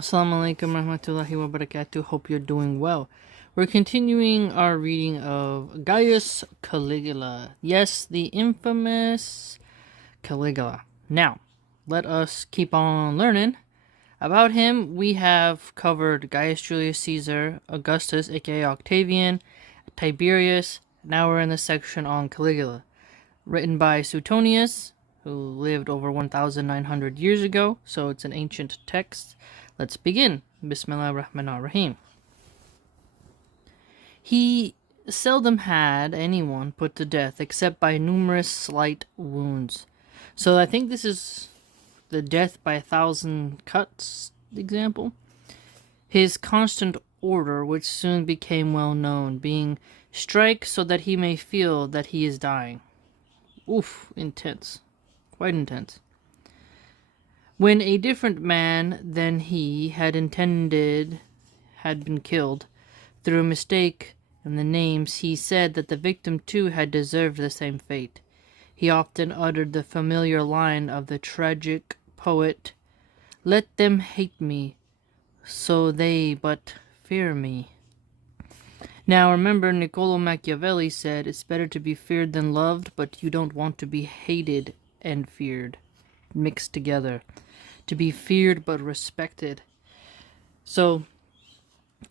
Assalamu alaikum rahmatullahi wa barakatuh. Hope you're doing well. We're continuing our reading of Gaius Caligula. Yes, the infamous Caligula. Now, let us keep on learning. About him, we have covered Gaius Julius Caesar, Augustus, aka Octavian, Tiberius. Now we're in the section on Caligula. Written by Suetonius, who lived over 1,900 years ago, so it's an ancient text. Let's begin. Bismillahirrahmanirrahim. He seldom had anyone put to death except by numerous slight wounds. So I think this is the death by 1,000 cuts example. His constant order, which soon became well known, being strike so that he may feel that he is dying. Oof, intense. Quite intense. When a different man than he had intended had been killed, through a mistake in the names, he said that the victim too had deserved the same fate. He often uttered the familiar line of the tragic poet, "Let them hate me, so they but fear me." Now remember, Niccolo Machiavelli said, it's better to be feared than loved, but you don't want to be hated and feared mixed together. To be feared but respected. So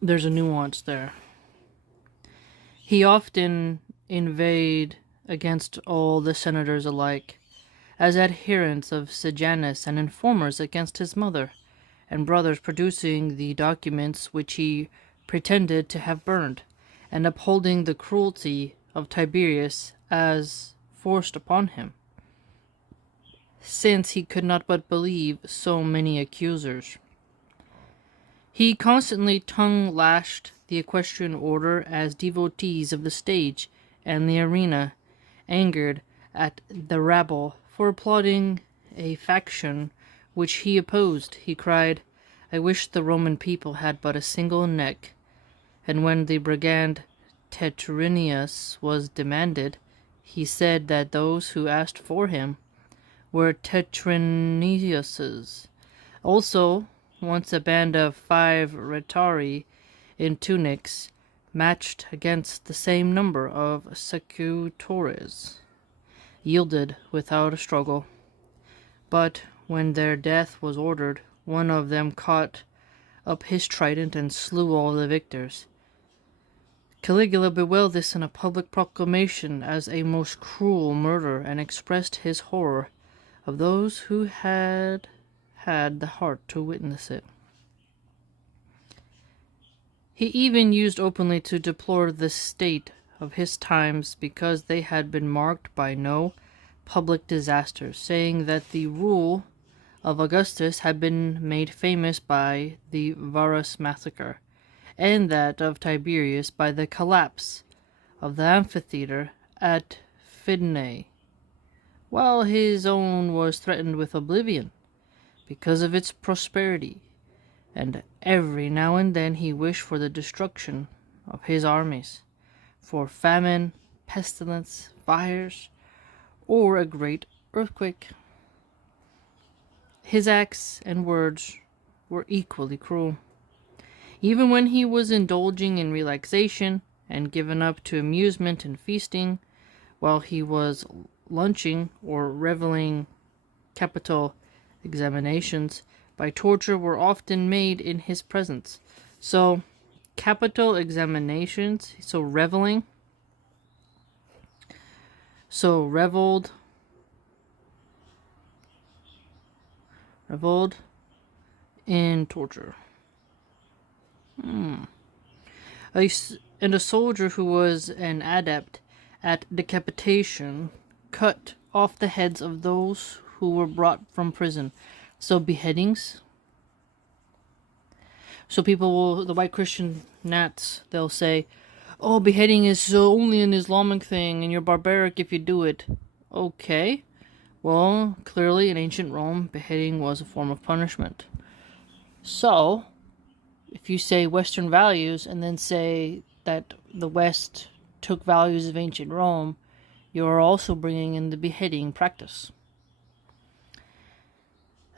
there's a nuance there. He often inveighed against all the senators alike, as adherents of Sejanus and informers against his mother and brothers, producing the documents which he pretended to have burned, and upholding the cruelty of Tiberius as forced upon him, since he could not but believe so many accusers. He constantly tongue-lashed the equestrian order as devotees of the stage and the arena, angered at the rabble for applauding a faction which he opposed. He cried, "I wish the Roman people had but a single neck." And when the brigand Tetrinius was demanded, he said that those who asked for him were Tetriniuses. Also, once a band of 5 rhetari in tunics matched against the same number of secutores, yielded without a struggle. But when their death was ordered, one of them caught up his trident and slew all the victors. Caligula bewailed this in a public proclamation as a most cruel murder, and expressed his horror of those who had had the heart to witness it. He even used openly to deplore the state of his times because they had been marked by no public disasters, saying that the rule of Augustus had been made famous by the Varus massacre, and that of Tiberius by the collapse of the amphitheater at Fidnae, while his own was threatened with oblivion because of its prosperity, and every now and then he wished for the destruction of his armies, for famine, pestilence, fires, or a great earthquake. His acts and words were equally cruel. Even when he was indulging in relaxation and given up to amusement and feasting, while he was lunching or reveling, capital examinations by torture were often made in his presence. So, capital examinations, so reveling, so reveled in torture. And a soldier who was an adept at decapitation cut off the heads of those who were brought from prison. So beheadings. So people will, the white Christian gnats, they'll say, "Oh, beheading is only an Islamic thing and you're barbaric if you do it." Okay. Well, clearly in ancient Rome, beheading was a form of punishment. So, if you say Western values and then say that the West took values of ancient Rome, you are also bringing in the beheading practice.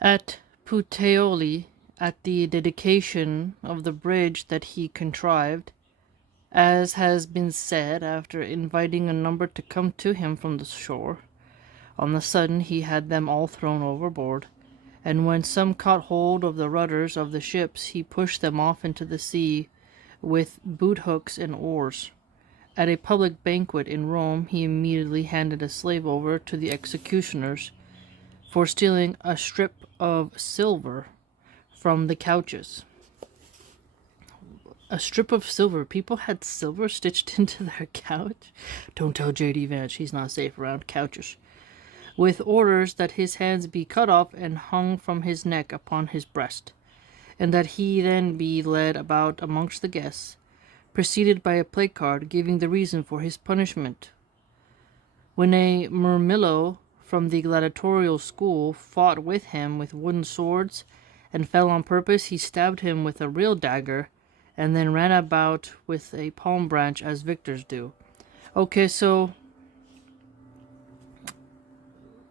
At Puteoli, at the dedication of the bridge that he contrived, as has been said, after inviting a number to come to him from the shore. On the sudden he had them all thrown overboard, and when some caught hold of the rudders of the ships, he pushed them off into the sea with boot hooks and oars. At a public banquet in Rome, he immediately handed a slave over to the executioners for stealing a strip of silver from the couches. A strip of silver. People had silver stitched into their couch. Don't tell J.D. Vance he's not safe around couches. With orders that his hands be cut off and hung from his neck upon his breast, and that he then be led about amongst the guests, preceded by a placard giving the reason for his punishment. When a murmillo from the gladiatorial school fought with him with wooden swords and fell on purpose, he stabbed him with a real dagger, and then ran about with a palm branch as victors do. Okay, so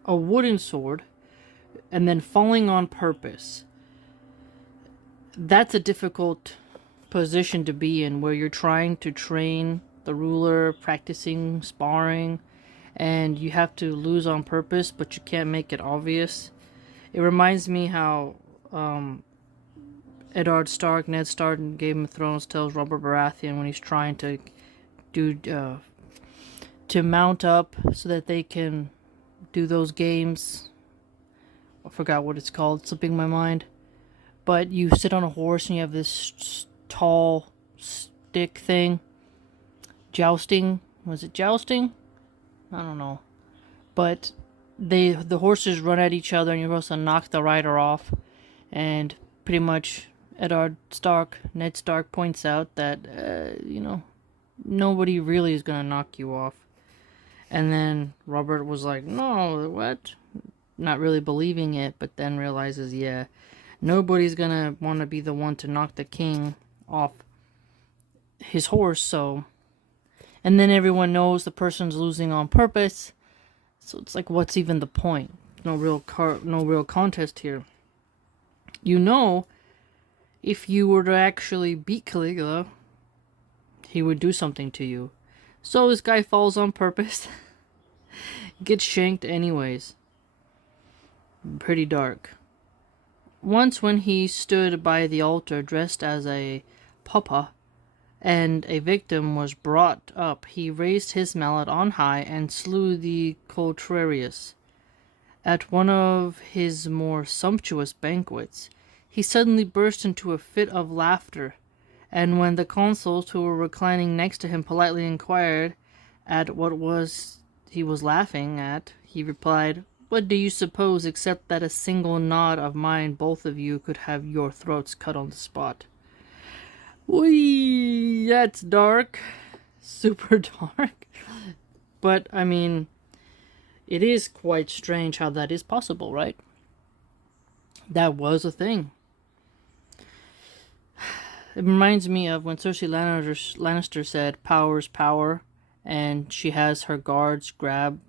a wooden sword and then falling on purpose. That's a difficult position to be in, where you're trying to train the ruler, practicing sparring, and you have to lose on purpose, but you can't make it obvious. It reminds me how Ned Stark in Game of Thrones tells Robert Baratheon when he's trying to mount up so that they can do those games. I forgot what it's called, slipping my mind. But you sit on a horse and you have this tall stick thing. Jousting. Was it jousting? I don't know. But the horses run at each other and you're supposed to knock the rider off. And pretty much Ned Stark points out that, nobody really is going to knock you off. And then Robert was like, no, what? Not really believing it, but then realizes, yeah, nobody's going to want to be the one to knock the king off his horse, so. And then everyone knows the person's losing on purpose. So it's like, what's even the point? No real contest here. If you were to actually beat Caligula, he would do something to you. So this guy falls on purpose. Gets shanked anyways. Pretty dark. Once when he stood by the altar dressed as a papa, and a victim was brought up, he raised his mallet on high and slew the contrarius. At one of his more sumptuous banquets, he suddenly burst into a fit of laughter, and when the consuls who were reclining next to him politely inquired at what he was laughing at, he replied, "What do you suppose, except that a single nod of mine both of you could have your throats cut on the spot?" Whee, that's dark. Super dark. But, I mean, it is quite strange how that is possible, right? That was a thing. It reminds me of when Cersei Lannister said, "Power's power," and she has her guards grab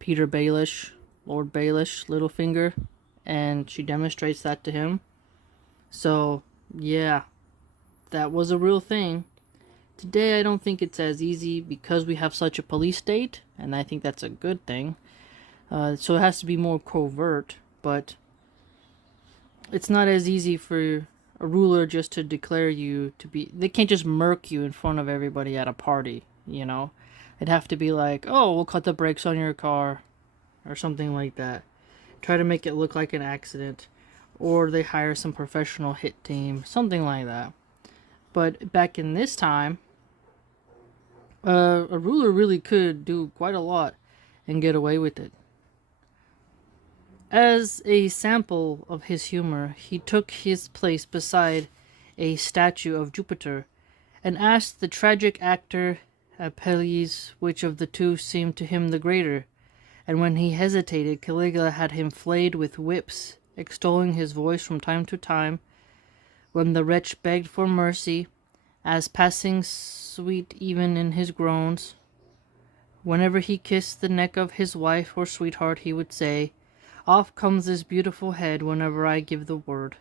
Peter Baelish, Lord Baelish, Littlefinger, and she demonstrates that to him. So, yeah, that was a real thing. Today, I don't think it's as easy because we have such a police state, and I think that's a good thing. So it has to be more covert, but it's not as easy for a ruler just to declare you to be. They can't just murk you in front of everybody at a party, It'd have to be like, "Oh, we'll cut the brakes on your car," or something like that. Try to make it look like an accident, or they hire some professional hit team, something like that. But back in this time, a ruler really could do quite a lot and get away with it. As a sample of his humor, he took his place beside a statue of Jupiter and asked the tragic actor Apelles which of the two seemed to him the greater, and when he hesitated, Caligula had him flayed with whips, extolling his voice from time to time, when the wretch begged for mercy, as passing sweet even in his groans. Whenever he kissed the neck of his wife or sweetheart, he would say, "Off comes this beautiful head whenever I give the word."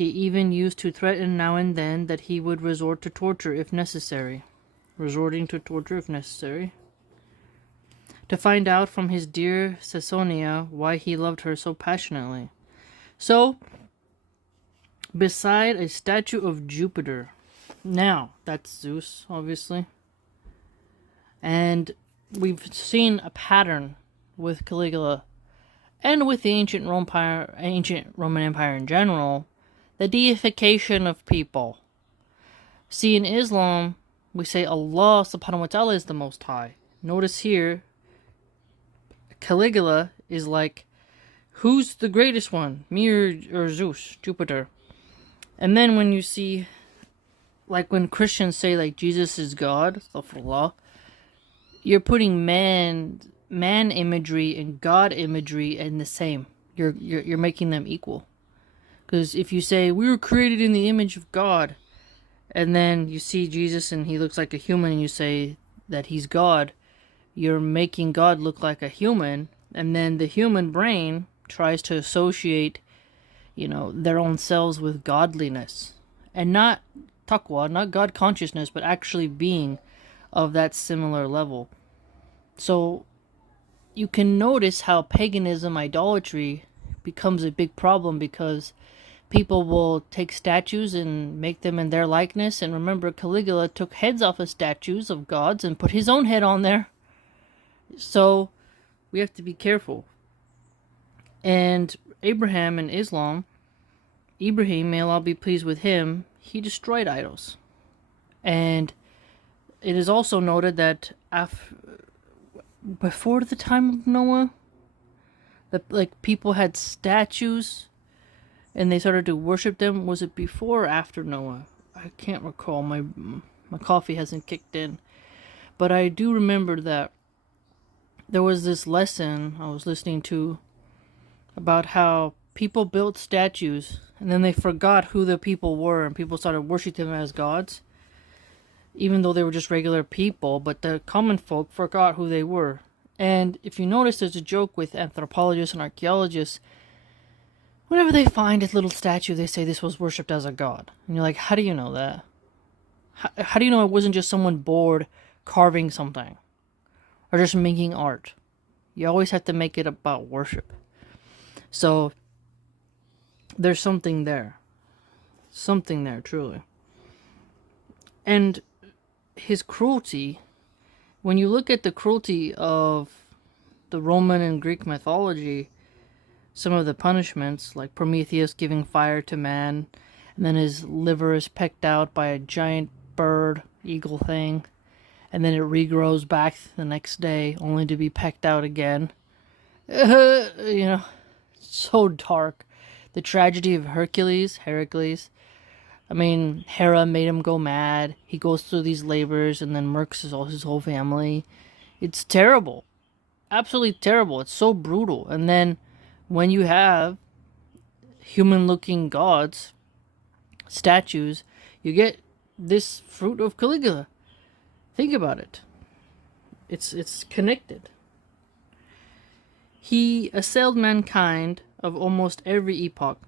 He even used to threaten now and then that he would resort to torture if necessary. Resorting to torture if necessary. To find out from his dear Caesonia why he loved her so passionately. So, beside a statue of Jupiter. Now, that's Zeus, obviously. And we've seen a pattern with Caligula and with the ancient Roman Empire in general, the deification of people. See, in Islam, we say Allah subhanahu wa ta'ala is the Most High. Notice here, Caligula is like, who's the greatest one? Me or Zeus, Jupiter? And then when you see, like when Christians say like Jesus is God, astaghfirullah, you're putting man imagery and God imagery in the same. You're making them equal. Because if you say we were created in the image of God, and then you see Jesus and he looks like a human, and you say that he's God, you're making God look like a human, and then the human brain tries to associate, their own selves with godliness, and not taqwa, not God consciousness, but actually being of that similar level. So you can notice how paganism, idolatry, becomes a big problem, because people will take statues and make them in their likeness. And remember, Caligula took heads off of statues of gods and put his own head on there. So we have to be careful. And Abraham in Islam, Ibrahim, may Allah be pleased with him, he destroyed idols. And it is also noted that before the time of Noah, that people had statues and they started to worship them. Was it before or after Noah? I can't recall. My coffee hasn't kicked in. But I do remember that there was this lesson I was listening to about how people built statues and then they forgot who the people were, and people started worshiping them as gods, even though they were just regular people. But the common folk forgot who they were. And if you notice, there's a joke with anthropologists and archaeologists. Whenever they find a little statue, they say this was worshipped as a god. And you're like, how do you know that? How do you know it wasn't just someone bored carving something? Or just making art? You always have to make it about worship. So, there's something there. Something there, truly. And his cruelty, when you look at the cruelty of the Roman and Greek mythology, some of the punishments, like Prometheus giving fire to man, and then his liver is pecked out by a giant bird, eagle thing, and then it regrows back the next day, only to be pecked out again. So dark. The tragedy of Heracles. I mean, Hera made him go mad. He goes through these labors and then murks his whole family. It's terrible. Absolutely terrible. It's so brutal. And then when you have human-looking gods, statues, you get this fruit of Caligula. Think about it. It's connected. He assailed mankind of almost every epoch,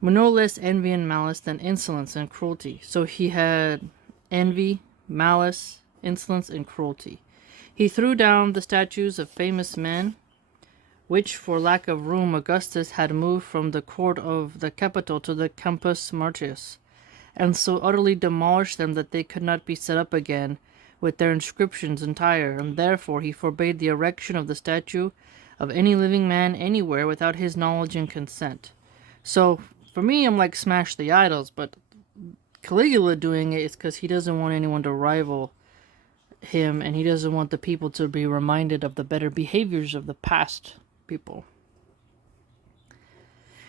with no less envy and malice than insolence and cruelty. So he had envy, malice, insolence, and cruelty. He threw down the statues of famous men, which for lack of room Augustus had moved from the court of the Capitol to the Campus Martius, and so utterly demolished them that they could not be set up again with their inscriptions entire, and therefore he forbade the erection of the statue of any living man anywhere without his knowledge and consent. So, for me, I'm like, smash the idols, but Caligula doing it is because he doesn't want anyone to rival him, and he doesn't want the people to be reminded of the better behaviors of the past people.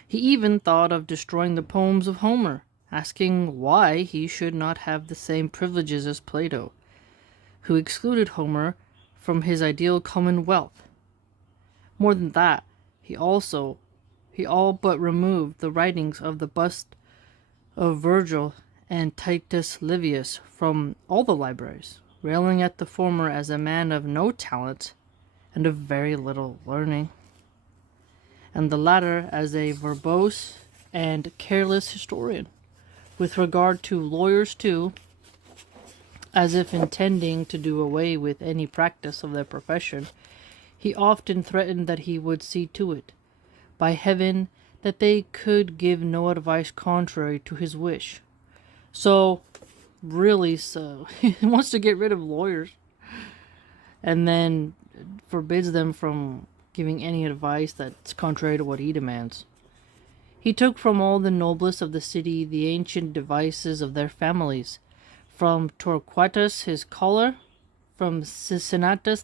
He even thought of destroying the poems of Homer, asking why he should not have the same privileges as Plato, who excluded Homer from his ideal commonwealth. More than that, he all but removed the writings of the bust of Virgil and Titus Livius from all the libraries, railing at the former as a man of no talent and of very little learning, and the latter as a verbose and careless historian. With regard to lawyers, too, as if intending to do away with any practice of their profession, he often threatened that he would see to it, by heaven, that they could give no advice contrary to his wish. So, really, he wants to get rid of lawyers, and then forbids them from giving any advice that's contrary to what he demands. He took from all the noblest of the city the ancient devices of their families, from Torquatus his collar, from Cincinnatus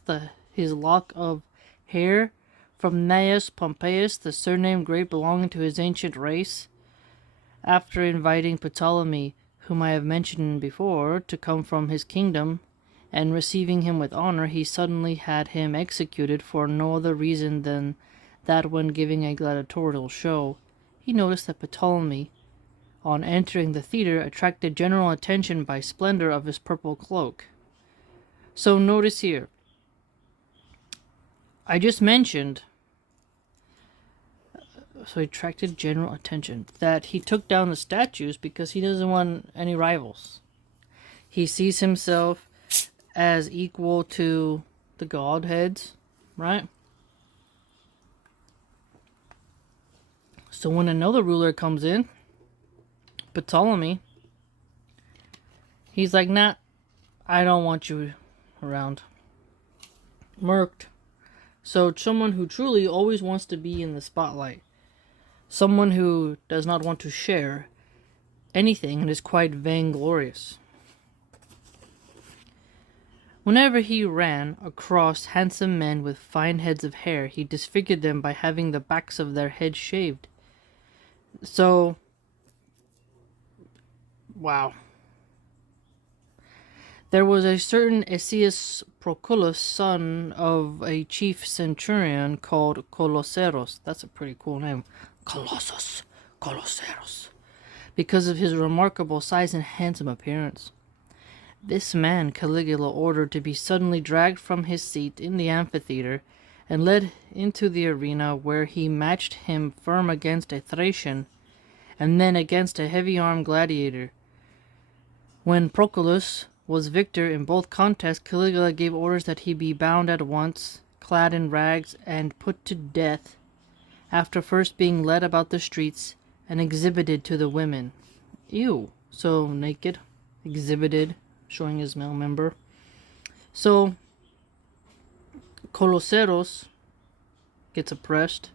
his lock of hair, from Gnaeus Pompeius the surname great belonging to his ancient race. After inviting Ptolemy, whom I have mentioned before, to come from his kingdom, and receiving him with honor, he suddenly had him executed for no other reason than that when giving a gladiatorial show, he noticed that Ptolemy, on entering the theater, attracted general attention by splendor of his purple cloak. So notice here, I just mentioned, so he attracted general attention, that he took down the statues because he doesn't want any rivals. He sees himself as equal to the godheads, right? So when another ruler comes in, Ptolemy, he's like, nah, I don't want you around. Murked. So someone who truly always wants to be in the spotlight. Someone who does not want to share anything and is quite vainglorious. Whenever he ran across handsome men with fine heads of hair, he disfigured them by having the backs of their heads shaved. So, wow. There was a certain Aesius Proculus, son of a chief centurion called Colosseros. That's a pretty cool name. Colosseros. Because of his remarkable size and handsome appearance. This man Caligula ordered to be suddenly dragged from his seat in the amphitheater and led into the arena, where he matched him firm against a Thracian and then against a heavy-armed gladiator. When Proculus was victor in both contests, Caligula gave orders that he be bound at once, clad in rags, and put to death, after first being led about the streets and exhibited to the women. Ew. So naked, exhibited, showing his male member. So Colosseros gets oppressed,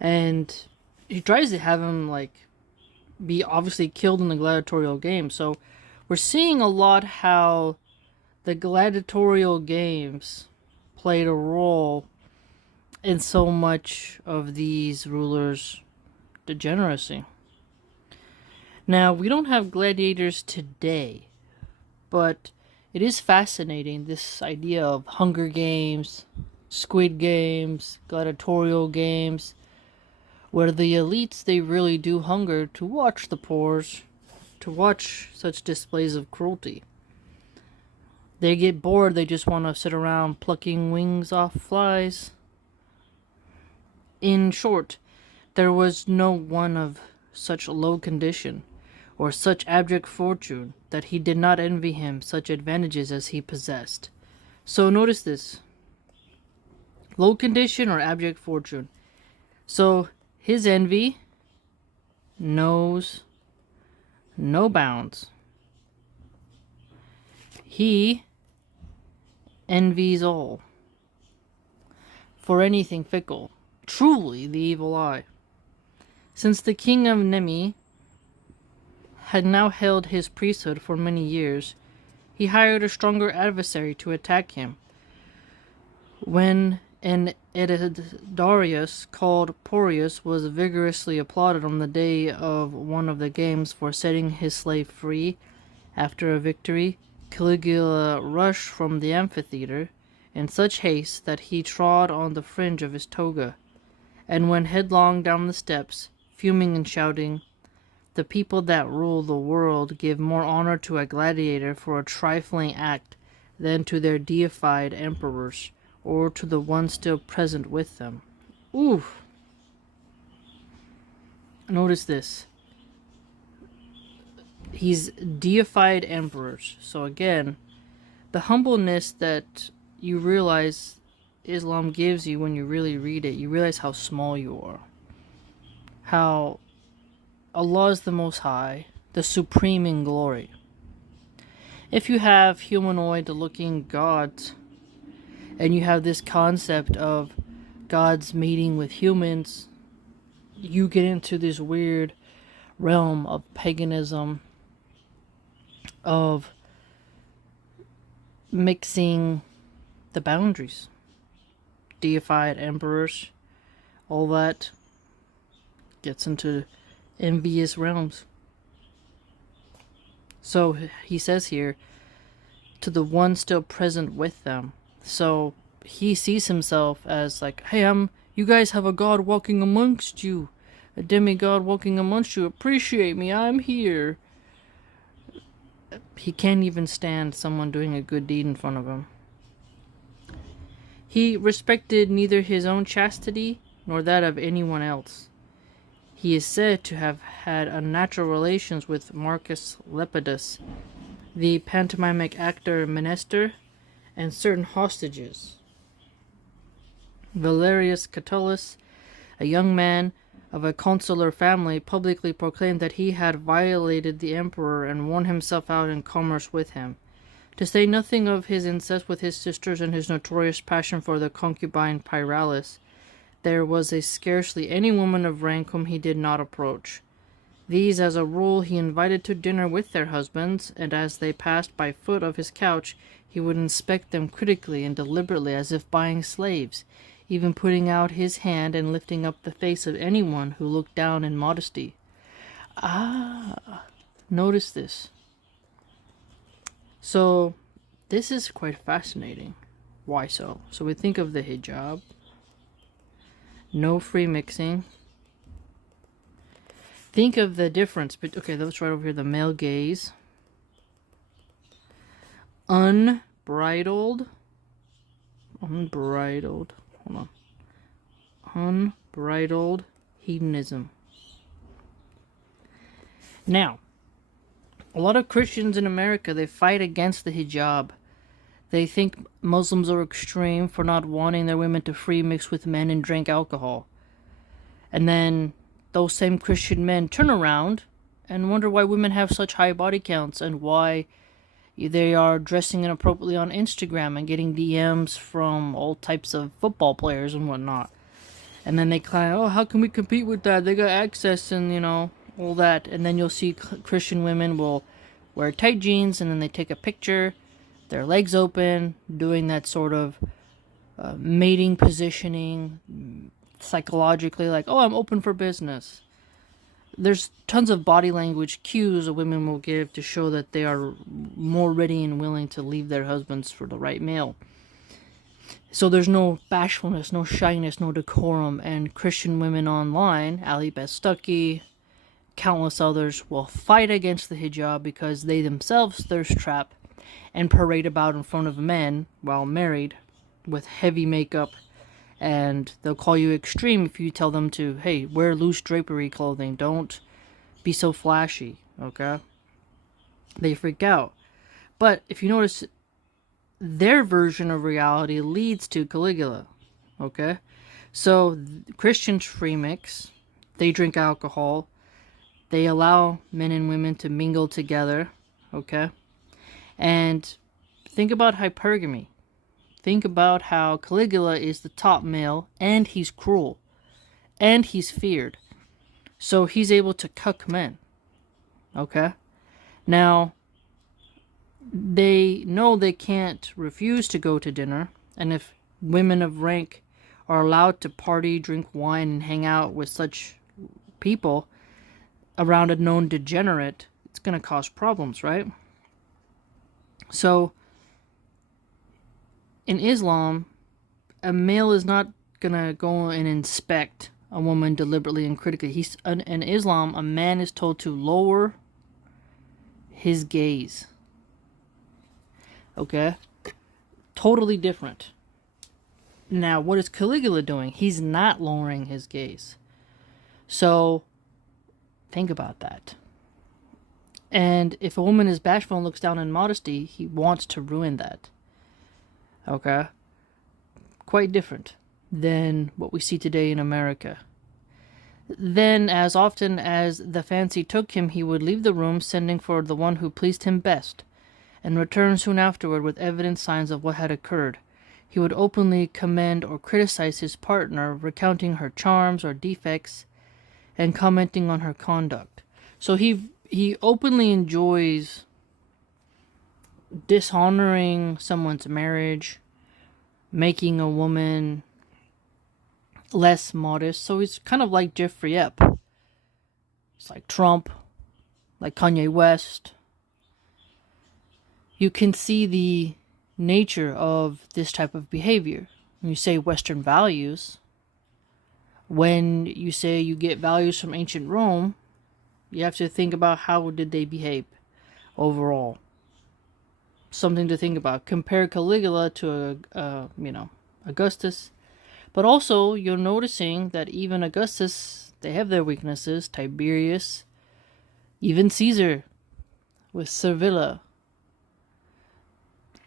and he tries to have him be obviously killed in the gladiatorial game. So we're seeing a lot how the gladiatorial games played a role in so much of these rulers' degeneracy. Now, we don't have gladiators today, but it is fascinating, this idea of Hunger Games, Squid Games, gladiatorial games, where the elites, they really do hunger to watch the poors, to watch such displays of cruelty. They get bored, they just want to sit around plucking wings off flies. In short, there was no one of such low condition, or such abject fortune, that he did not envy him such advantages as he possessed. So notice this. Low condition or abject fortune. So his envy knows no bounds. He envies all. For anything fickle, truly the evil eye. Since the king of Nemi had now held his priesthood for many years, he hired a stronger adversary to attack him. When an Edidarius called Porus was vigorously applauded on the day of one of the games for setting his slave free after a victory, Caligula rushed from the amphitheater in such haste that he trod on the fringe of his toga, and went headlong down the steps, fuming and shouting, "The people that rule the world give more honor to a gladiator for a trifling act than to their deified emperors, or to the one still present with them." Oof. notice this. He's deified emperors. So again, the humbleness that you realize Islam gives you when you really read it, you realize how small you are. How Allah is the Most High, the supreme in glory. If you have humanoid-looking gods, and you have this concept of gods meeting with humans, you get into this weird realm of paganism, of mixing the boundaries. Deified emperors, all that gets into envious realms. So he says here, to the one still present with them. So he sees himself as like, hey, you guys have a god walking amongst you, a demigod walking amongst you. Appreciate me, I'm here. He can't even stand someone doing a good deed in front of him. He respected neither his own chastity nor that of anyone else. He is said to have had unnatural relations with Marcus Lepidus, the pantomimic actor Menester, and certain hostages. Valerius Catullus, a young man of a consular family, publicly proclaimed that he had violated the emperor and worn himself out in commerce with him. To say nothing of his incest with his sisters and his notorious passion for the concubine Pyralis, there was scarcely any woman of rank whom he did not approach. These, as a rule, he invited to dinner with their husbands, and as they passed by foot of his couch, he would inspect them critically and deliberately as if buying slaves, even putting out his hand and lifting up the face of anyone who looked down in modesty. Notice this. So, this is quite fascinating. Why so? So we think of the hijab. No free mixing. Think of the difference. But okay, let's right over here. The male gaze. Unbridled. Hold on. Unbridled hedonism. Now, a lot of Christians in America, they fight against the hijab. They think Muslims are extreme for not wanting their women to free mix with men and drink alcohol. And then those same Christian men turn around and wonder why women have such high body counts and why they are dressing inappropriately on Instagram and getting DMs from all types of football players and whatnot. And then they claim, oh, how can we compete with that? They got access and, all that. And then you'll see Christian women will wear tight jeans and then they take a picture, their legs open, doing that sort of mating positioning, psychologically, like, oh, I'm open for business. There's tons of body language cues a women will give to show that they are more ready and willing to leave their husbands for the right male. So there's no bashfulness, no shyness, no decorum, and Christian women online, Ali Bestucky, countless others, will fight against the hijab because they themselves thirst trap and parade about in front of men while married with heavy makeup, and they'll call you extreme if you tell them to, hey, wear loose drapery clothing, don't be so flashy, okay? They freak out. But if you notice, their version of reality leads to Caligula, okay? So Christians free mix, they drink alcohol, they allow men and women to mingle together, okay? And think about hypergamy. Think about how Caligula is the top male, and he's cruel, and he's feared. So he's able to cuck men, okay? Now, they know they can't refuse to go to dinner, and if women of rank are allowed to party, drink wine, and hang out with such people around a known degenerate, it's going to cause problems, right? So, in Islam, a male is not going to go and inspect a woman deliberately and critically. In Islam, a man is told to lower his gaze. Okay? Totally different. Now, what is Caligula doing? He's not lowering his gaze. So, Think about that. And if a woman is bashful and looks down in modesty, he wants to ruin that. Okay? Quite different than what we see today in America. Then, as often as the fancy took him, he would leave the room, sending for the one who pleased him best, and return soon afterward with evident signs of what had occurred. He would openly commend or criticize his partner, recounting her charms or defects, and commenting on her conduct. So he openly enjoys dishonoring someone's marriage, making a woman less modest. So he's kind of like Jeffrey Ep. It's like Trump, like Kanye West. You can see the nature of this type of behavior. When you say Western values, when you say you get values from ancient Rome, you have to think about how did they behave overall. Something to think about. Compare Caligula to Augustus. But also, you're noticing that even Augustus, they have their weaknesses. Tiberius, even Caesar with Servilia.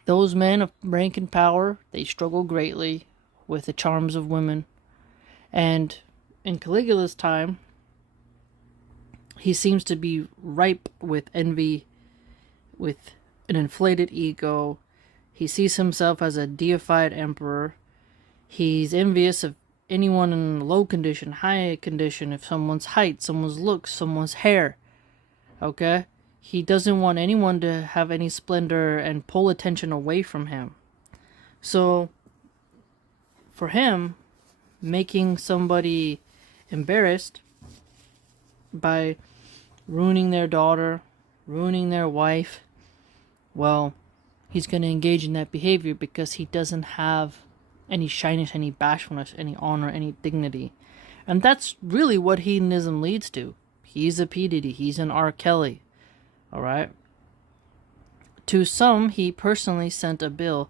Those men of rank and power, they struggle greatly with the charms of women. And in Caligula's time, he seems to be ripe with envy, with an inflated ego. He sees himself as a deified emperor. He's envious of anyone in low condition, high condition, if someone's height, someone's looks, someone's hair. Okay? He doesn't want anyone to have any splendor and pull attention away from him. So, for him, making somebody embarrassed by ruining their daughter, ruining their wife, well, he's going to engage in that behavior because he doesn't have any shyness, any bashfulness, any honor, any dignity. And that's really what hedonism leads to. He's a P. Diddy. He's an R. Kelly. Alright? To some, he personally sent a bill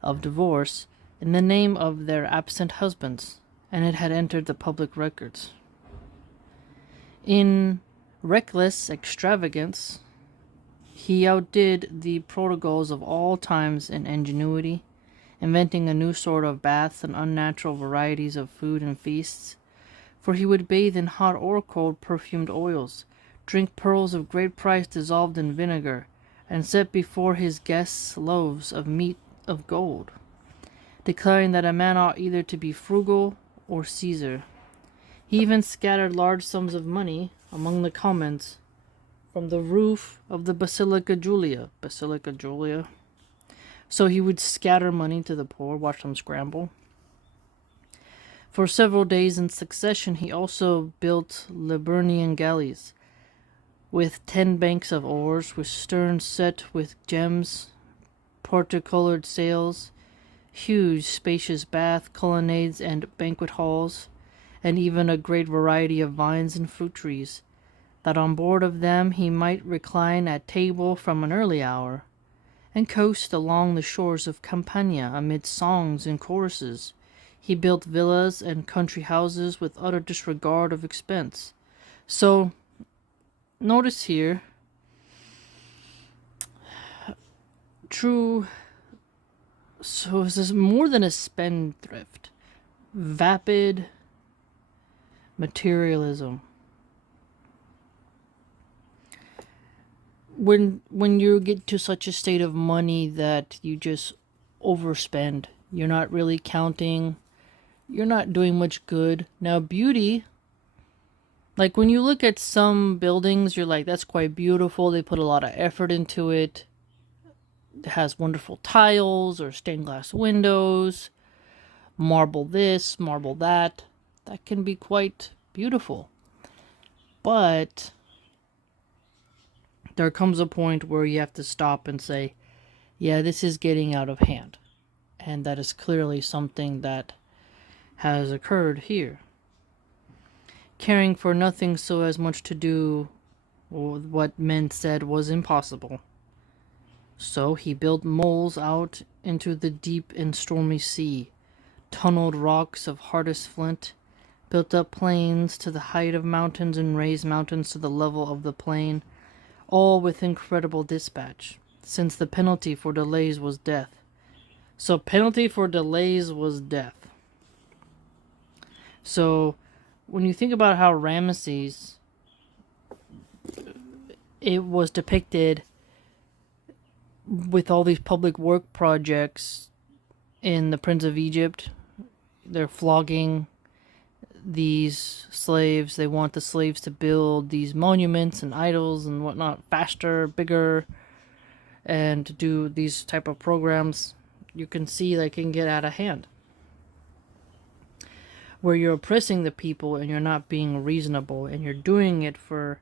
of divorce in the name of their absent husbands, and it had entered the public records. In reckless extravagance, he outdid the prodigals of all times in ingenuity, inventing a new sort of baths and unnatural varieties of food and feasts. For he would bathe in hot or cold perfumed oils, drink pearls of great price dissolved in vinegar, and set before his guests loaves of meat of gold, declaring that a man ought either to be frugal or Caesar. He even scattered large sums of money among the commons from the roof of the Basilica Julia. So he would scatter money to the poor, watch them scramble. For several days in succession, he also built Liburnian galleys, with 10 banks of oars, with sterns set with gems, porticolored sails, huge spacious bath, colonnades, and banquet halls, and even a great variety of vines and fruit trees, that on board of them he might recline at table from an early hour, and coast along the shores of Campania amid songs and choruses. He built villas and country houses with utter disregard of expense. So, notice here, so this is more than a spendthrift. Vapid materialism. When you get to such a state of money that you just overspend, you're not really counting, you're not doing much good. Now, beauty, like when you look at some buildings, you're like, that's quite beautiful. They put a lot of effort into it. It has wonderful tiles or stained glass windows, marble this, marble that. That can be quite beautiful. But there comes a point where you have to stop and say, yeah, this is getting out of hand. And that is clearly something that has occurred here. Caring for nothing so as much to do what men said was impossible. So he built moles out into the deep and stormy sea, tunneled rocks of hardest flint, built up plains to the height of mountains, and raised mountains to the level of the plain, all with incredible dispatch, since the penalty for delays was death. So penalty for delays was death. So when you think about how Ramesses, it was depicted with all these public work projects in The Prince of Egypt, they're flogging these slaves. They want the slaves to build these monuments and idols and whatnot faster, bigger, and to do these type of programs. You can see they can get out of hand, where you're oppressing the people and you're not being reasonable, and you're doing it for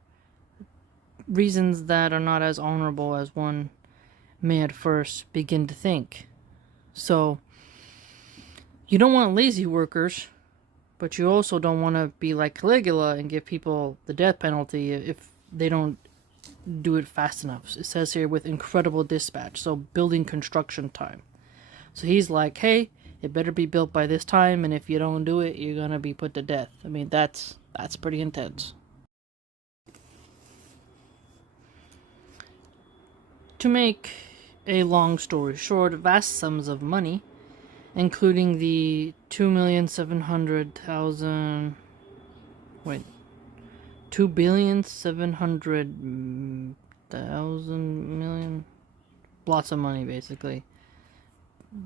reasons that are not as honorable as one may at first begin to think. So you don't want lazy workers, but you also don't want to be like Caligula and give people the death penalty if they don't do it fast enough. It says here with incredible dispatch, so building construction time. So he's like, hey, it better be built by this time, and if you don't do it, you're gonna be put to death. I mean, that's pretty intense. To make a long story short, vast sums of money, including the 2,700,000, wait, 2,700,000,000, lots of money basically.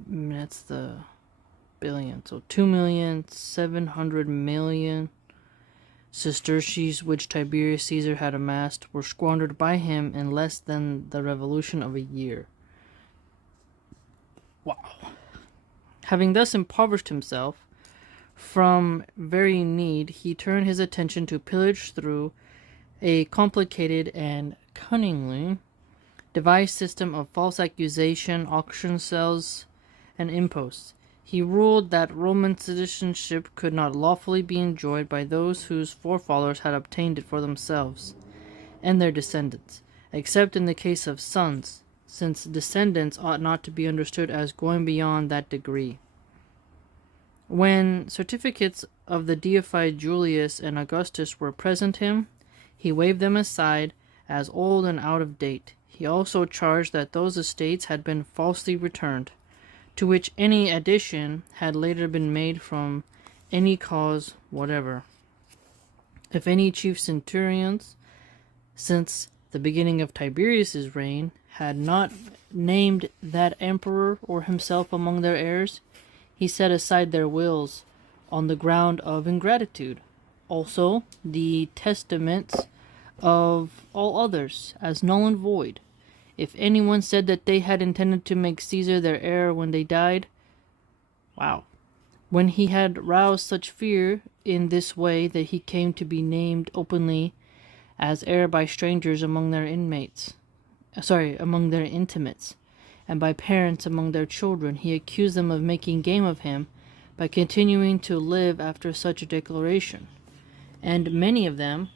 That's the billion, so 2,700,000,000 sesterces which Tiberius Caesar had amassed were squandered by him in less than the revolution of a year. Wow. Having thus impoverished himself from very need, he turned his attention to pillage through a complicated and cunningly devised system of false accusation, auction sales, and imposts. He ruled that Roman citizenship could not lawfully be enjoyed by those whose forefathers had obtained it for themselves and their descendants, except in the case of sons, since descendants ought not to be understood as going beyond that degree. When certificates of the deified Julius and Augustus were present him, he waved them aside as old and out of date. He also charged that those estates had been falsely returned, to which any addition had later been made from any cause whatever. If any chief centurions, since the beginning of Tiberius's reign, had not named that emperor or himself among their heirs, he set aside their wills on the ground of ingratitude. Also, the testaments of all others as null and void. If anyone said that they had intended to make Caesar their heir when they died, wow. When he had roused such fear in this way that he came to be named openly as heir by strangers among their among their intimates, and by parents among their children, he accused them of making game of him by continuing to live after such a declaration. And many of them,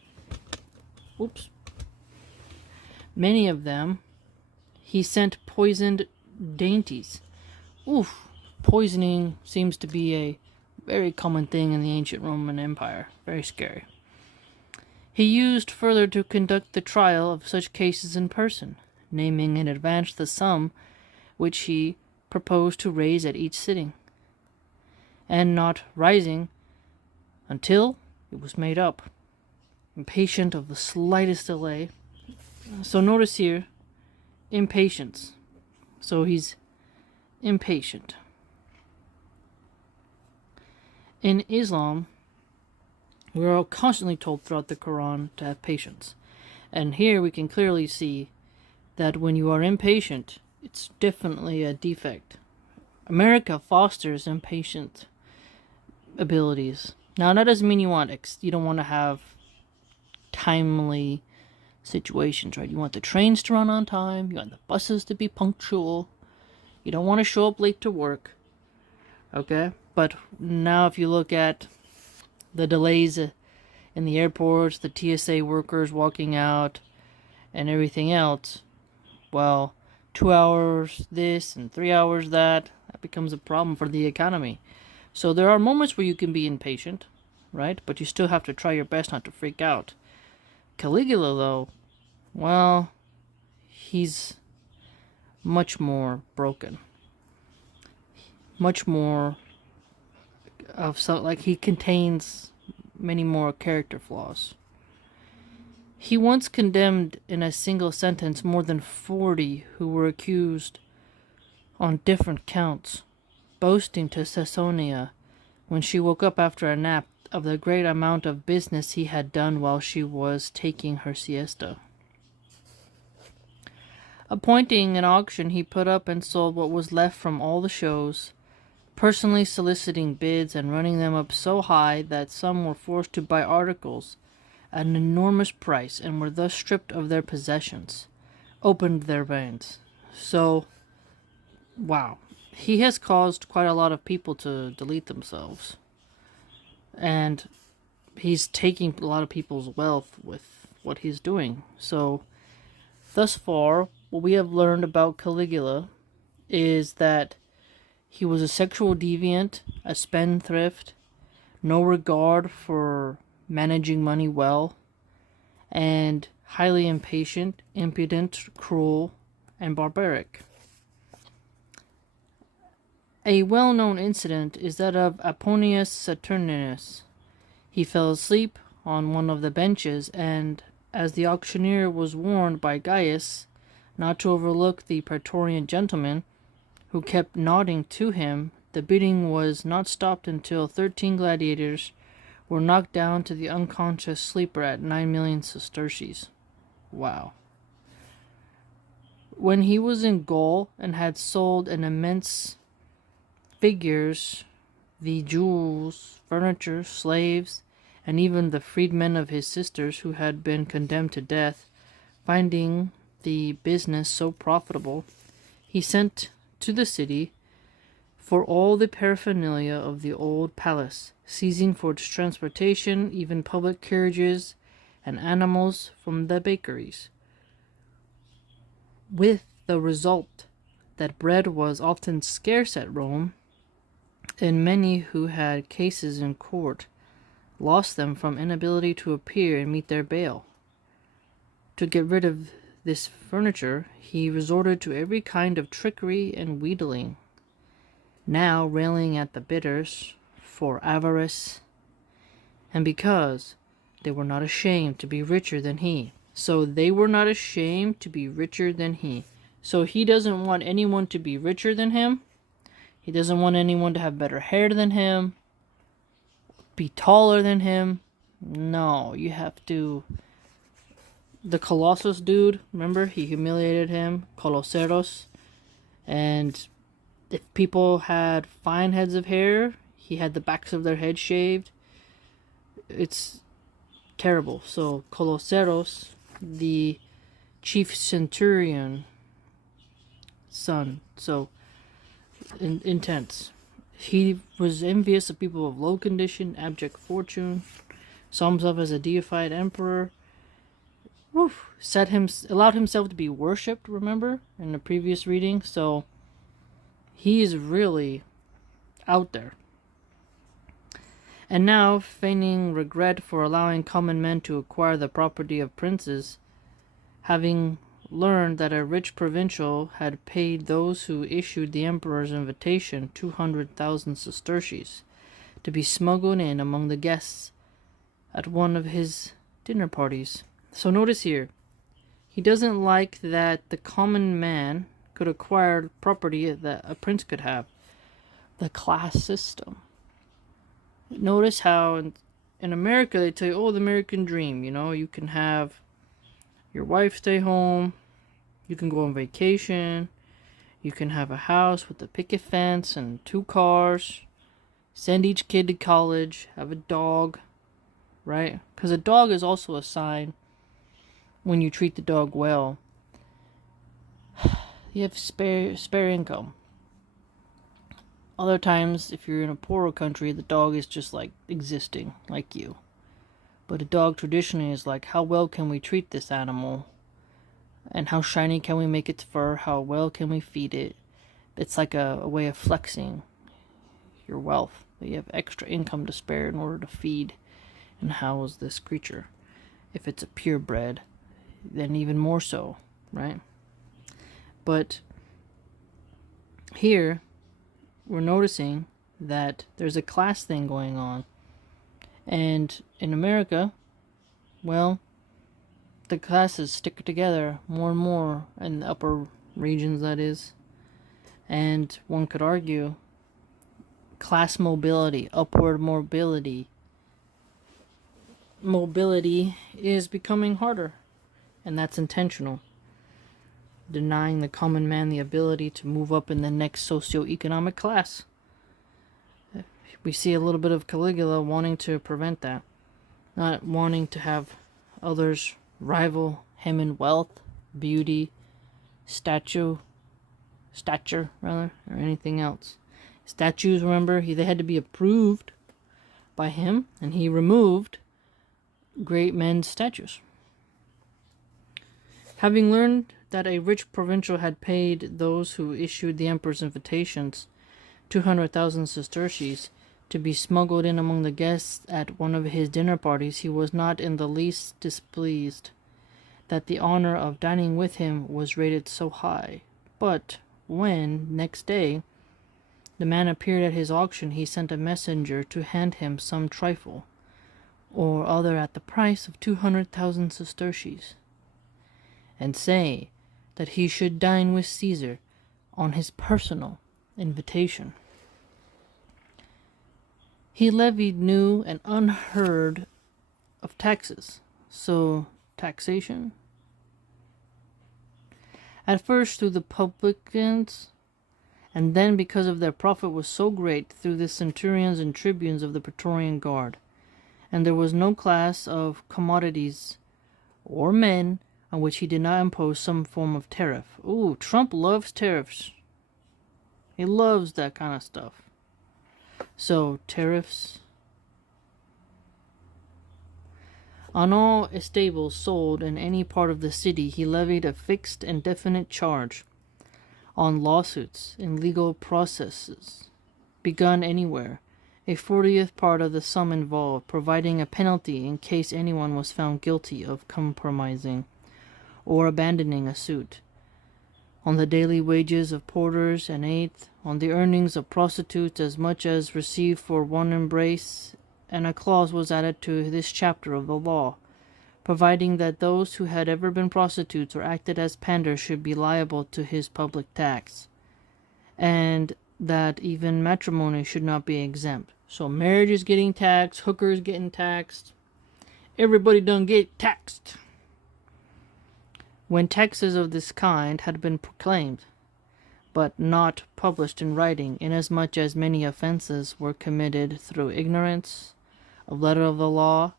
he sent poisoned dainties. Poisoning seems to be a very common thing in the ancient Roman Empire. Very scary. He used further to conduct the trial of such cases in person, naming in advance the sum which he proposed to raise at each sitting, and not rising until it was made up, impatient of the slightest delay. So notice here, impatience. So he's impatient. In Islam, we are constantly told throughout the Quran to have patience. And here we can clearly see that when you are impatient, it's definitely a defect. America fosters impatient abilities. Now, that doesn't mean you don't want to have timely situations, right? You want the trains to run on time. You want the buses to be punctual. You don't want to show up late to work. Okay? But now if you look at the delays in the airports, the TSA workers walking out, and everything else, well, 2 hours this and 3 hours that becomes a problem for the economy. So there are moments where you can be impatient, right? But you still have to try your best not to freak out. Caligula, though, well, he's much more broken. Much more of he contains many more character flaws. He once condemned in a single sentence more than 40 who were accused on different counts, boasting to Suetonius when she woke up after a nap of the great amount of business he had done while she was taking her siesta. Appointing an auction, he put up and sold what was left from all the shows, personally soliciting bids and running them up so high that some were forced to buy articles at an enormous price and were thus stripped of their possessions, opened their veins. So, wow. He has caused quite a lot of people to delete themselves. And he's taking a lot of people's wealth with what he's doing. So, thus far, what we have learned about Caligula is that he was a sexual deviant, a spendthrift, no regard for managing money well, and highly impatient, impudent, cruel, and barbaric. A well-known incident is that of Aponius Suetonius. He fell asleep on one of the benches, and as the auctioneer was warned by Gaius not to overlook the Praetorian gentleman, who kept nodding to him, the bidding was not stopped until 13 gladiators were knocked down to the unconscious sleeper at 9 million sesterces. Wow. When he was in Gaul and had sold an immense figures, the jewels, furniture, slaves, and even the freedmen of his sisters who had been condemned to death, finding the business so profitable, he sent to the city for all the paraphernalia of the old palace, seizing for its transportation even public carriages and animals from the bakeries, with the result that bread was often scarce at Rome, and many who had cases in court lost them from inability to appear and meet their bail. To get rid of this furniture, he resorted to every kind of trickery and wheedling, now railing at the bidders for avarice, and because they were not ashamed to be richer than he. So they were not ashamed to be richer than he. So he doesn't want anyone to be richer than him. He doesn't want anyone to have better hair than him, be taller than him. No, you have to... The Colossus dude, remember? He humiliated him, Colosseros. And if people had fine heads of hair, he had the backs of their heads shaved. It's terrible. So, Colosseros, the chief centurion son, so intense. He was envious of people of low condition, abject fortune, saw himself as a deified emperor. Allowed himself to be worshipped, remember, in the previous reading. So he is really out there. And now, feigning regret for allowing common men to acquire the property of princes, having learned that a rich provincial had paid those who issued the emperor's invitation 200,000 sesterces to be smuggled in among the guests at one of his dinner parties. So notice here, he doesn't like that the common man could acquire property that a prince could have. The class system. Notice how in America they tell you, oh, the American dream, you can have your wife stay home, you can go on vacation, you can have a house with a picket fence and 2 cars, send each kid to college, have a dog, right? Because a dog is also a sign when you treat the dog well. You have spare income. Other times, if you're in a poorer country, the dog is just like existing, like you. But a dog traditionally is like, how well can we treat this animal? And how shiny can we make its fur? How well can we feed it? It's like a way of flexing your wealth, that you have extra income to spare in order to feed and house this creature. If it's a purebred, then even more so, right? But here, we're noticing that there's a class thing going on. And in America, well, the classes stick together more and more in the upper regions, that is. And one could argue class mobility, upward mobility is becoming harder. And that's intentional. Denying the common man the ability to move up in the next socioeconomic class. We see a little bit of Caligula wanting to prevent that. Not wanting to have others rival him in wealth, beauty, stature, or anything else. Statues, remember, they had to be approved by him, and he removed great men's statues. Having learned that a rich provincial had paid those who issued the emperor's invitations 200,000 sesterces to be smuggled in among the guests at one of his dinner parties, he was not in the least displeased that the honor of dining with him was rated so high. But when, next day, the man appeared at his auction, he sent a messenger to hand him some trifle or other at the price of 200,000 sesterces, and say that he should dine with Caesar on his personal invitation. He levied new and unheard of taxes, so taxation. At first through the publicans, and then because of their profit was so great through the centurions and tribunes of the Praetorian Guard. And there was no class of commodities or men on which he did not impose some form of tariff. Ooh, Trump loves tariffs. He loves that kind of stuff. So, tariffs. On all estables sold in any part of the city, he levied a fixed and definite charge. On lawsuits in legal processes begun anywhere, a 40th part of the sum involved, providing a penalty in case anyone was found guilty of compromising or abandoning a suit. On the daily wages of porters an eighth, on the earnings of prostitutes as much as received for one embrace, and a clause was added to this chapter of the law, providing that those who had ever been prostitutes or acted as panders should be liable to his public tax, and that even matrimony should not be exempt. So marriage is getting taxed, hookers getting taxed, everybody done get taxed. When taxes of this kind had been proclaimed, but not published in writing, inasmuch as many offences were committed through ignorance of letter of the law,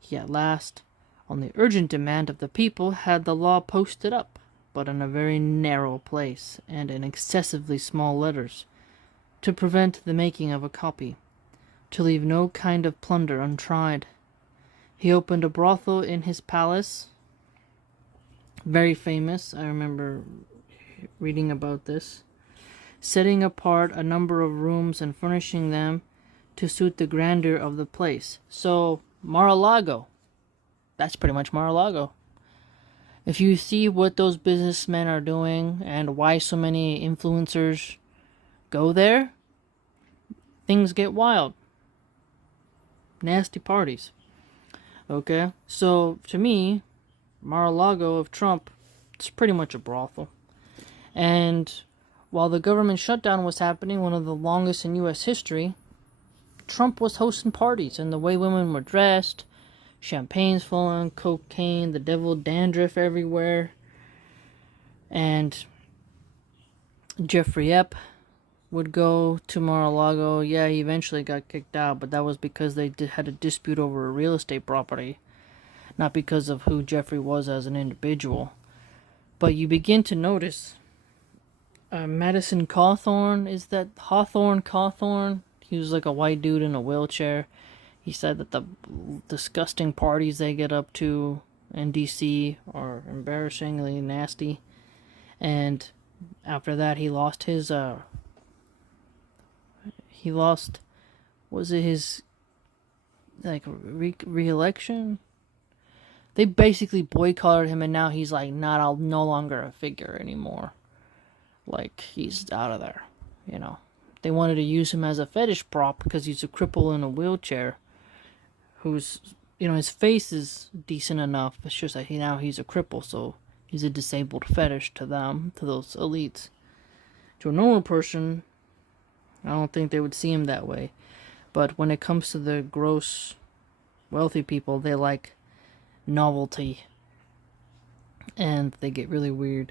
he at last, on the urgent demand of the people, had the law posted up, but in a very narrow place, and in excessively small letters, to prevent the making of a copy, to leave no kind of plunder untried. He opened a brothel in his palace, very famous, I remember reading about this, setting apart a number of rooms and furnishing them to suit the grandeur of the place. So, Mar-a-Lago. That's pretty much Mar-a-Lago. If you see what those businessmen are doing and why so many influencers go there, things get wild. Nasty parties. Okay? So, to me, Mar-a-Lago of Trump, it's pretty much a brothel. And while the government shutdown was happening, one of the longest in U.S. history, Trump was hosting parties, and the way women were dressed, champagne's flowing, cocaine, the devil dandruff everywhere. And Jeffrey Epps would go to Mar-a-Lago. Yeah, he eventually got kicked out, but that was because they had a dispute over a real estate property, not because of who Jeffrey was as an individual. But you begin to notice Madison Cawthorn, is that Cawthorn? He was like a white dude in a wheelchair. He said that the disgusting parties they get up to in D.C. are embarrassingly nasty. And after that, he lost his he lost, was it his, like, re-election? They basically boycotted him, and now he's like no longer a figure anymore. Like, he's out of there, you know. They wanted to use him as a fetish prop because he's a cripple in a wheelchair who's, his face is decent enough. It's just that he's a cripple, so he's a disabled fetish to them, to those elites. To a normal person, I don't think they would see him that way. But when it comes to the gross, wealthy people, they like novelty. And they get really weird.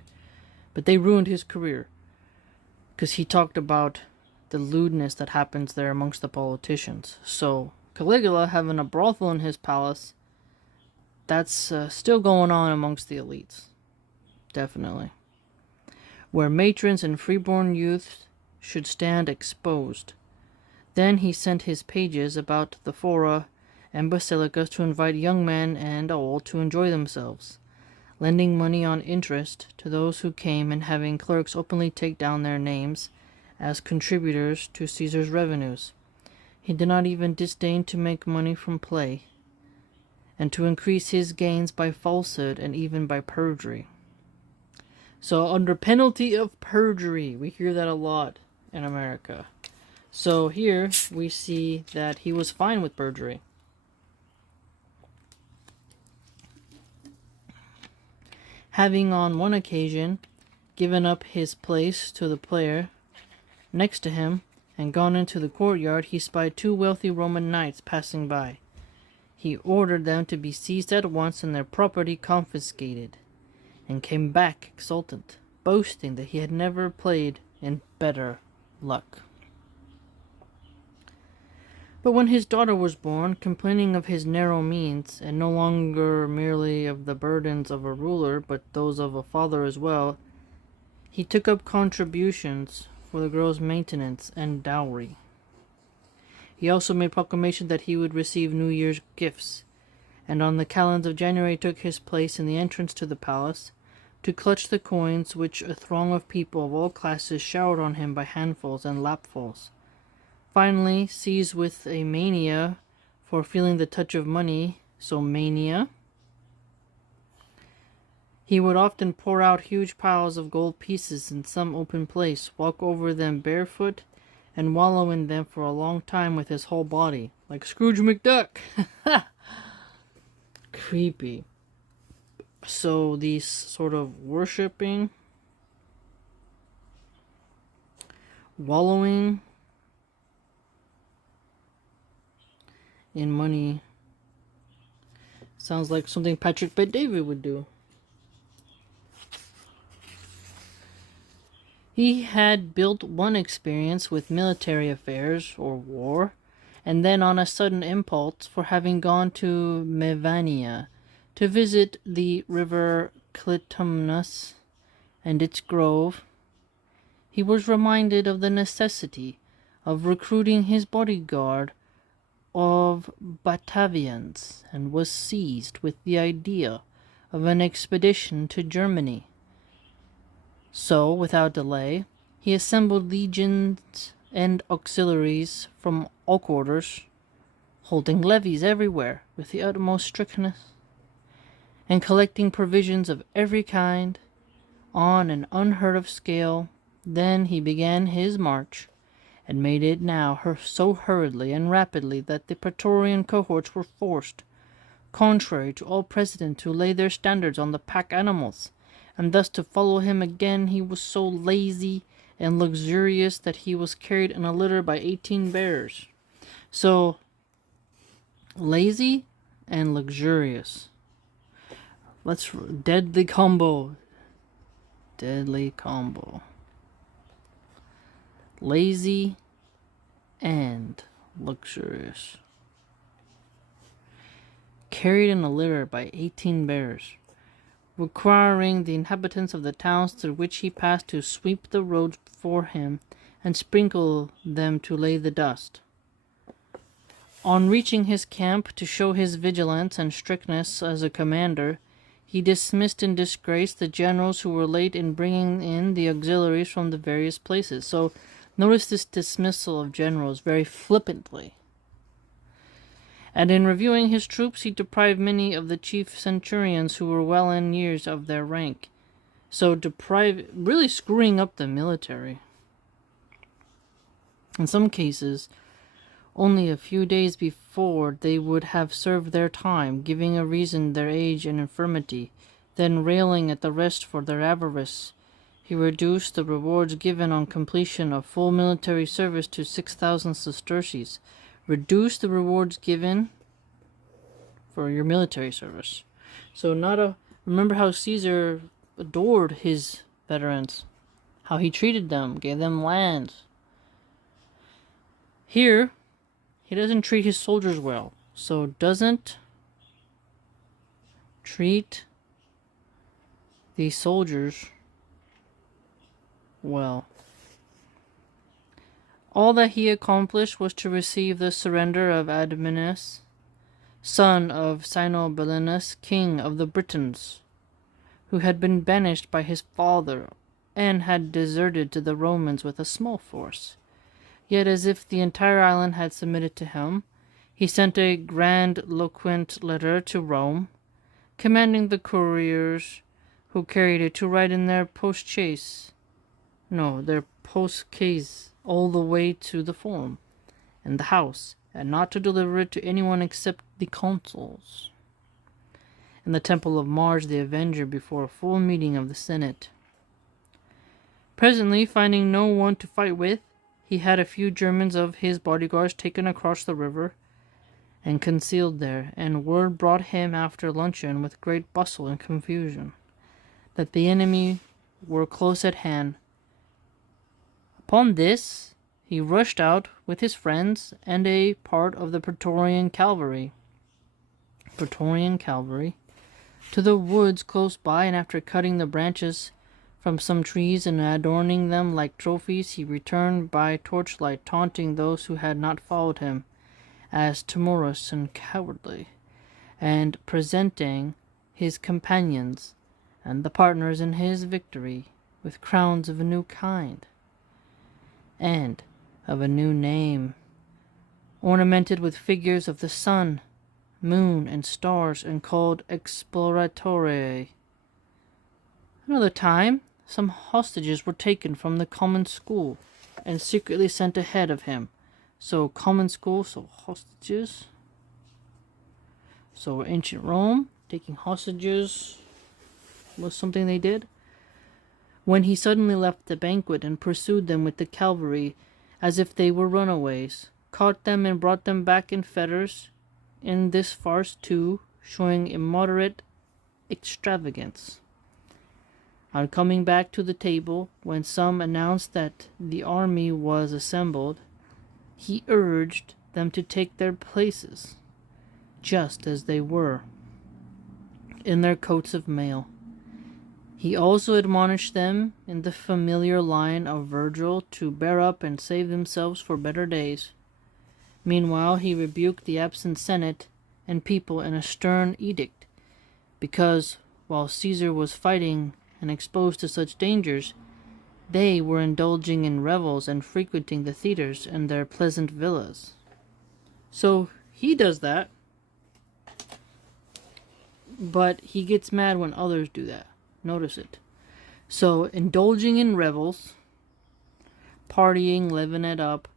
But they ruined his career. Because he talked about the lewdness that happens there amongst the politicians. So, Caligula having a brothel in his palace, that's still going on amongst the elites. Definitely. Where matrons and freeborn youths should stand exposed. Then he sent his pages about the fora and basilicas to invite young men and old to enjoy themselves, lending money on interest to those who came and having clerks openly take down their names as contributors to Caesar's revenues. He did not even disdain to make money from play, and to increase his gains by falsehood and even by perjury. So under penalty of perjury, we hear that a lot in America. So here we see that he was fine with perjury. Having on one occasion given up his place to the player next to him and gone into the courtyard, he spied 2 wealthy Roman knights passing by. He ordered them to be seized at once and their property confiscated, and came back exultant, boasting that he had never played in better luck. But when his daughter was born, complaining of his narrow means, and no longer merely of the burdens of a ruler, but those of a father as well, he took up contributions for the girl's maintenance and dowry. He also made proclamation that he would receive New Year's gifts, and on the calends of January took his place in the entrance to the palace, to clutch the coins which a throng of people of all classes showered on him by handfuls and lapfuls. Finally, seized with a mania for feeling the touch of money, so mania, he would often pour out huge piles of gold pieces in some open place, walk over them barefoot, and wallow in them for a long time with his whole body, like Scrooge McDuck. Creepy. So these sort of worshipping, wallowing in money sounds like something Patrick Bet-David would do. He had built one experience with military affairs or war, and then on a sudden impulse, for having gone to Mevania to visit the river Clitumnus and its grove, he was reminded of the necessity of recruiting his bodyguard of Batavians, and was seized with the idea of an expedition to Germany. So, without delay, he assembled legions and auxiliaries from all quarters, holding levies everywhere with the utmost strictness, and collecting provisions of every kind on an unheard of scale. Then he began his march, and made it now so hurriedly and rapidly that the Praetorian cohorts were forced, contrary to all precedent, to lay their standards on the pack animals, and thus to follow him again. He was so lazy and luxurious that he was carried in a litter by 18 bears. So, lazy and luxurious. Deadly combo. Deadly combo. Lazy and luxurious. Carried in a litter by 18 bears, requiring the inhabitants of the towns through which he passed to sweep the roads for him and sprinkle them to lay the dust. On reaching his camp, to show his vigilance and strictness as a commander, he dismissed in disgrace the generals who were late in bringing in the auxiliaries from the various places. So Notice this dismissal of generals very flippantly. And in reviewing his troops, he deprived many of the chief centurions who were well in years of their rank. So really screwing up the military. In some cases, only a few days before they would have served their time, giving a reason their age and infirmity, then railing at the rest for their avarice. He reduced the rewards given on completion of full military service to 6,000 sesterces. Reduce the rewards given for your military service. So remember how Caesar adored his veterans, how he treated them, gave them land. Here, he doesn't treat his soldiers well, so doesn't treat the soldiers well. All that he accomplished was to receive the surrender of Admetus, son of Sinobelinus, king of the Britons, who had been banished by his father and had deserted to the Romans with a small force. Yet, as if the entire island had submitted to him, he sent a grandiloquent letter to Rome, commanding the couriers who carried it to ride in their post-case all the way to the forum and the house, and not to deliver it to anyone except the consuls. In the temple of Mars the Avenger before a full meeting of the Senate. Presently, finding no one to fight with, he had a few Germans of his bodyguards taken across the river and concealed there, and word brought him after luncheon with great bustle and confusion that the enemy were close at hand. Upon this, he rushed out with his friends and a part of the Praetorian cavalry to the woods close by, and after cutting the branches from some trees and adorning them like trophies, he returned by torchlight, taunting those who had not followed him as timorous and cowardly, and presenting his companions and the partners in his victory with crowns of a new kind and of a new name, ornamented with figures of the sun, moon, and stars, and called exploratore. Another time, some hostages were taken from the common school and secretly sent ahead of him. So common school, so hostages. So ancient Rome, taking hostages was something they did. When he suddenly left the banquet and pursued them with the cavalry as if they were runaways, caught them and brought them back in fetters, in this farce too, showing immoderate extravagance. On coming back to the table, when some announced that the army was assembled, he urged them to take their places, just as they were, in their coats of mail. He also admonished them in the familiar line of Virgil to bear up and save themselves for better days. Meanwhile, he rebuked the absent Senate and people in a stern edict, because, while Caesar was fighting and exposed to such dangers, they were indulging in revels and frequenting the theaters and their pleasant villas. So he does that, but he gets mad when others do that. Notice it. So, indulging in revels, partying, living it up,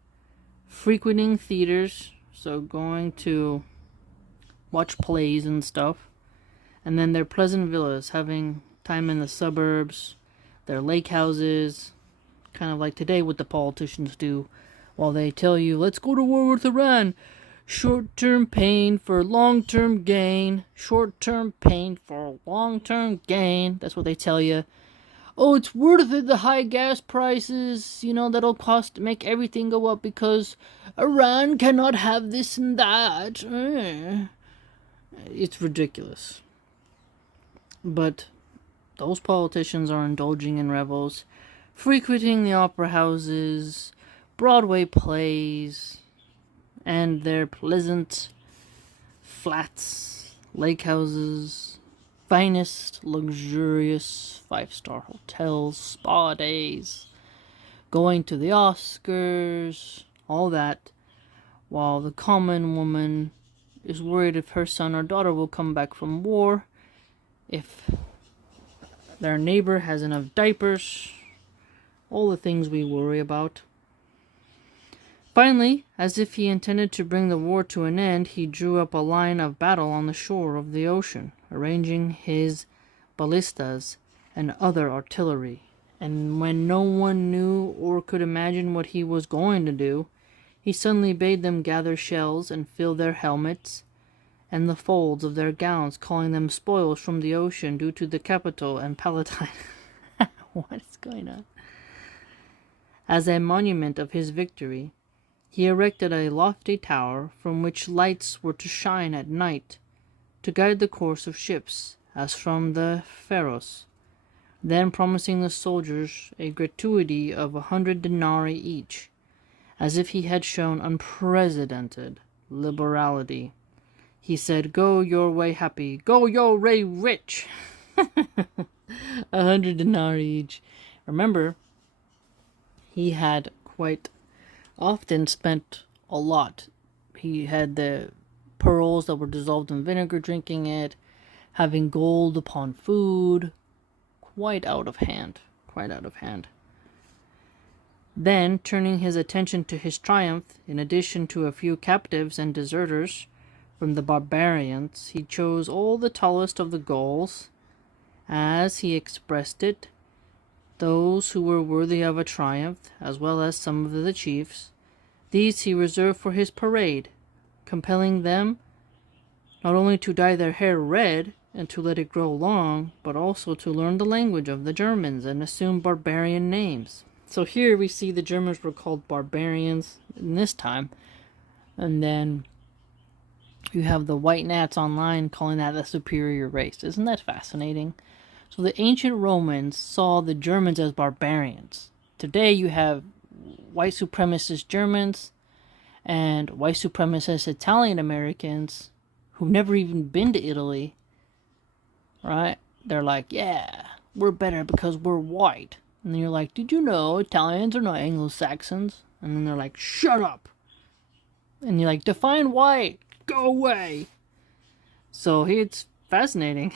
frequenting theaters, so going to watch plays and stuff, and then their pleasant villas, having time in the suburbs, their lake houses, kind of like today what the politicians do, while they tell you, let's go to war with Iran. Short-term pain for long-term gain. Short-term pain for long-term gain. That's what they tell you. Oh, it's worth it, the high gas prices, that'll make everything go up because Iran cannot have this and that. It's ridiculous. But those politicians are indulging in revels, frequenting the opera houses, Broadway plays, and their pleasant flats, lake houses, finest, luxurious 5-star hotels, spa days, going to the Oscars, all that, while the common woman is worried if her son or daughter will come back from war, if their neighbor has enough diapers, all the things we worry about. Finally, as if he intended to bring the war to an end, he drew up a line of battle on the shore of the ocean, arranging his ballistas and other artillery. And when no one knew or could imagine what he was going to do, he suddenly bade them gather shells and fill their helmets and the folds of their gowns, calling them spoils from the ocean due to the Capitol and Palatine. What is going on? As a monument of his victory, he erected a lofty tower from which lights were to shine at night to guide the course of ships, as from the Pharos, then promising the soldiers a gratuity of 100 denarii each, as if he had shown unprecedented liberality. He said, "Go your way happy, go your way rich." 100 denarii each. Remember, he had quite often spent a lot. He had the pearls that were dissolved in vinegar, drinking it, having gold upon food. Quite out of hand. Then, turning his attention to his triumph, in addition to a few captives and deserters from the barbarians, he chose all the tallest of the Gauls, as he expressed it, those who were worthy of a triumph, as well as some of the chiefs. These he reserved for his parade, compelling them not only to dye their hair red and to let it grow long, but also to learn the language of the Germans and assume barbarian names. So here we see the Germans were called barbarians in this time, and then you have the white gnats online calling that the superior race. Isn't that fascinating? So the ancient Romans saw the Germans as barbarians. Today you have white supremacist Germans and white supremacist Italian Americans who've never even been to Italy, right? They're like, yeah, we're better because we're white. And then you're like, did you know Italians are not Anglo-Saxons? And then they're like, shut up. And you're like, define white. Go away. So it's fascinating.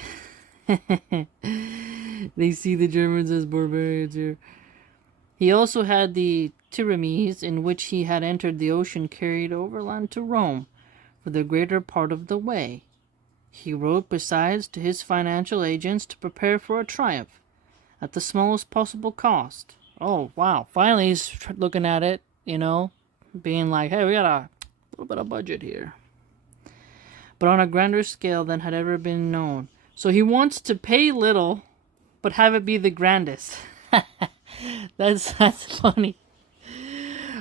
They see the Germans as barbarians here. He also had the Tyrrhemes, in which he had entered the ocean, carried overland to Rome for the greater part of the way. He wrote besides to his financial agents to prepare for a triumph at the smallest possible cost. Oh, wow. Finally, he's looking at it, being like, hey, we got a little bit of budget here. But on a grander scale than had ever been known. So he wants to pay little, but have it be the grandest. That's funny.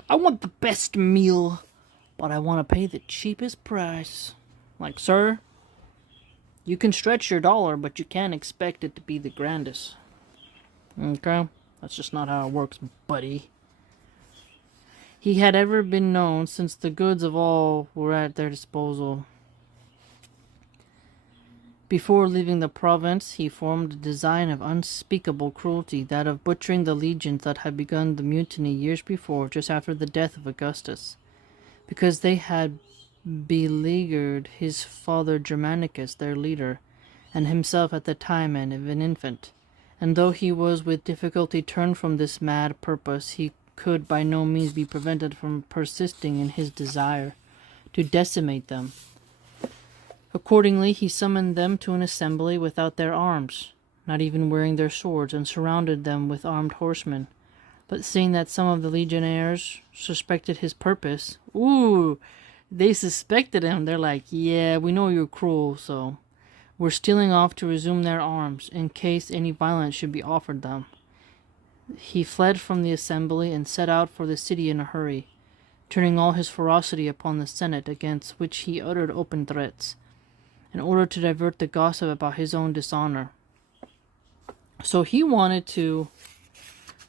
I want the best meal, but I want to pay the cheapest price. Like, sir, you can stretch your dollar, but you can't expect it to be the grandest. Okay? That's just not how it works, buddy. He had ever been known since the goods of all were at their disposal. Before leaving the province, he formed a design of unspeakable cruelty, that of butchering the legions that had begun the mutiny years before, just after the death of Augustus, because they had beleaguered his father Germanicus, their leader, and himself at the time an infant. And though he was with difficulty turned from this mad purpose, he could by no means be prevented from persisting in his desire to decimate them. Accordingly, he summoned them to an assembly without their arms, not even wearing their swords, and surrounded them with armed horsemen. But seeing that some of the legionnaires suspected his purpose, they suspected him. They're like, yeah, we know you're cruel, so we're stealing off to resume their arms, in case any violence should be offered them. He fled from the assembly and set out for the city in a hurry, turning all his ferocity upon the Senate, against which he uttered open threats, in order to divert the gossip about his own dishonor. So he wanted to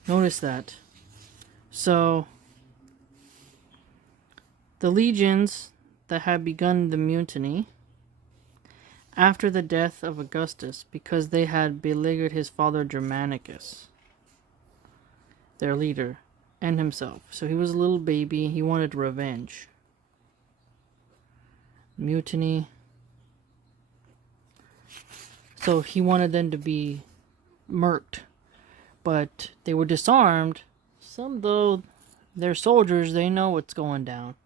notice that. So the legions that had begun the mutiny after the death of Augustus, because they had beleaguered his father Germanicus, their leader, and himself. So he was a little baby. He wanted revenge. Mutiny. So he wanted them to be murked. But they were disarmed. Some, though, they're soldiers. They know what's going down.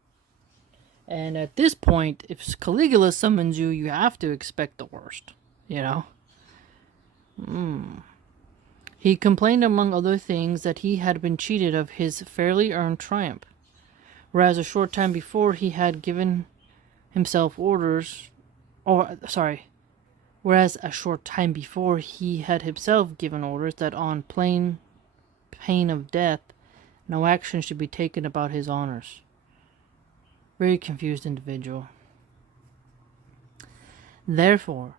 And at this point, if Caligula summons you, you have to expect the worst. You know? He complained, among other things, that he had been cheated of his fairly earned triumph, whereas a short time before he had given himself orders, whereas a short time before he had himself given orders that on plain pain of death, no action should be taken about his honors. Very confused individual. Therefore,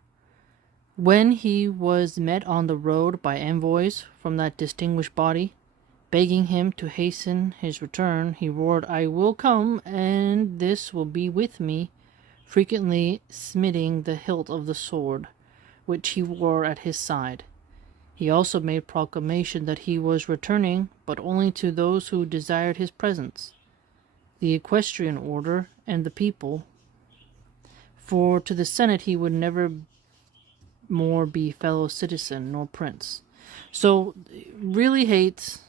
when he was met on the road by envoys from that distinguished body, begging him to hasten his return, he roared, "I will come, and this will be with me," frequently smiting the hilt of the sword which he wore at his side. He also made proclamation that he was returning, but only to those who desired his presence, the equestrian order and the people, for to the Senate he would never more be fellow citizen nor prince. So really hates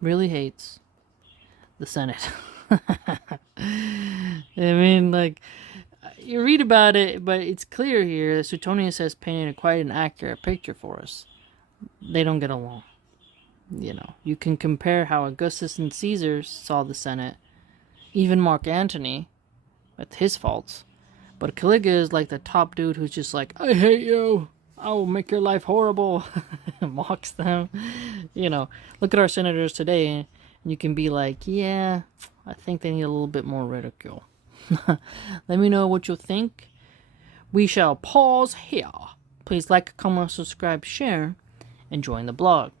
the Senate. I mean, like, you read about it, but it's clear here that Suetonius has painted quite an accurate picture for us. They don't get along. You know, you can compare how Augustus and Caesar saw the Senate, even Mark Antony, with his faults. But Caligula is like the top dude who's just like, "I hate you. I will make your life horrible." Mocks them. You know, look at our senators today, and you can be like, yeah, I think they need a little bit more ridicule. Let me know what you think. We shall pause here. Please like, comment, subscribe, share, and join the blog.